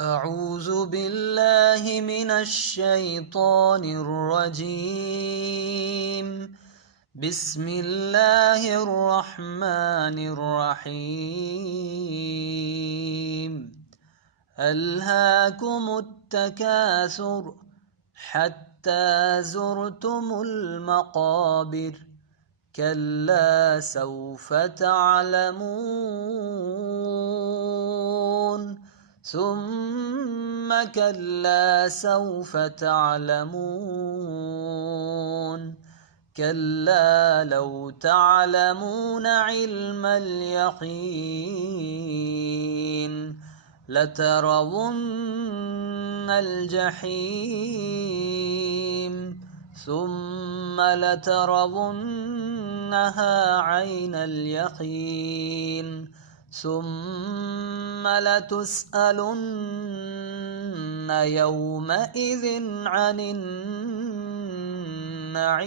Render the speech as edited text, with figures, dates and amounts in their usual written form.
أعوذ بالله من الشيطان الرجيم. بسم الله الرحمن الرحيم. ألهاكم التكاثر حتى زرتم المقابر. كلا سوف تعلمون ثم كلا سوف تعلمون. كلا لو تعلمون علم اليقين لترون الجحيم ثم لترونها عين اليقين ثم لتسألن يومئذ عن النعيم.